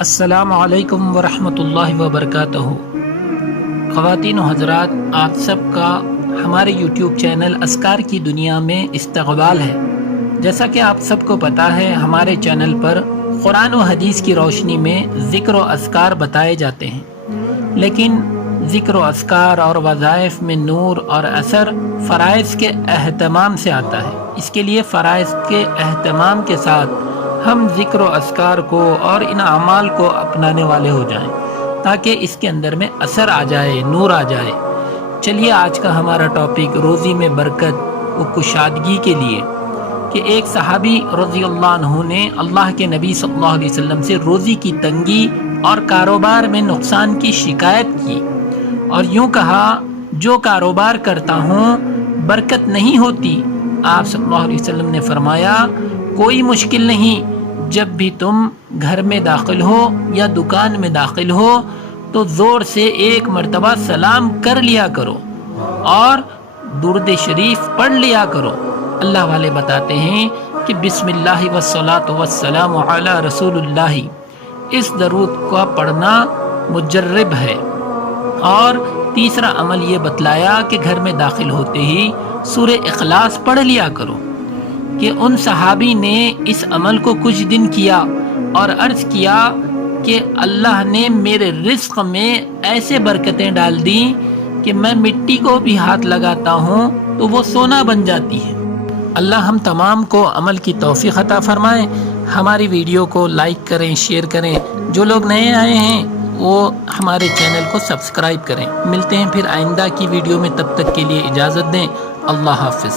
السلام علیکم ورحمۃ اللہ وبرکاتہ۔ خواتین و حضرات، آپ سب کا ہمارے یوٹیوب چینل اذکار کی دنیا میں استقبال ہے۔ جیسا کہ آپ سب کو پتہ ہے، ہمارے چینل پر قرآن و حدیث کی روشنی میں ذکر و اذکار بتائے جاتے ہیں، لیکن ذکر و اذکار اور وظائف میں نور اور اثر فرائض کے اہتمام سے آتا ہے۔ اس کے لیے فرائض کے اہتمام کے ساتھ ہم ذکر و اذکار کو اور ان اعمال کو اپنانے والے ہو جائیں، تاکہ اس کے اندر میں اثر آ جائے، نور آ جائے۔ چلیے آج کا ہمارا ٹاپک روزی میں برکت و کشادگی کے لیے، کہ ایک صحابی رضی اللہ عنہ نے اللہ کے نبی صلی اللہ علیہ وسلم سے روزی کی تنگی اور کاروبار میں نقصان کی شکایت کی، اور یوں کہا، جو کاروبار کرتا ہوں برکت نہیں ہوتی۔ آپ صلی اللہ علیہ وسلم نے فرمایا، کوئی مشکل نہیں، جب بھی تم گھر میں داخل ہو یا دکان میں داخل ہو تو زور سے ایک مرتبہ سلام کر لیا کرو اور درود شریف پڑھ لیا کرو۔ اللہ والے بتاتے ہیں کہ بسم اللہ والصلاۃ والسلام علی رسول اللہ، اس درود کا پڑھنا مجرب ہے۔ اور تیسرا عمل یہ بتلایا کہ گھر میں داخل ہوتے ہی سورہ اخلاص پڑھ لیا کرو، کہ ان صحابی نے اس عمل کو کچھ دن کیا اور عرض کیا کہ اللہ نے میرے رزق میں ایسے برکتیں ڈال دیں کہ میں مٹی کو بھی ہاتھ لگاتا ہوں تو وہ سونا بن جاتی ہے۔ اللہ ہم تمام کو عمل کی توفیق عطا فرمائے۔ ہماری ویڈیو کو لائک کریں، شیئر کریں۔ جو لوگ نئے آئے ہیں وہ ہمارے چینل کو سبسکرائب کریں۔ ملتے ہیں پھر آئندہ کی ویڈیو میں، تب تک کے لیے اجازت دیں۔ اللہ حافظ۔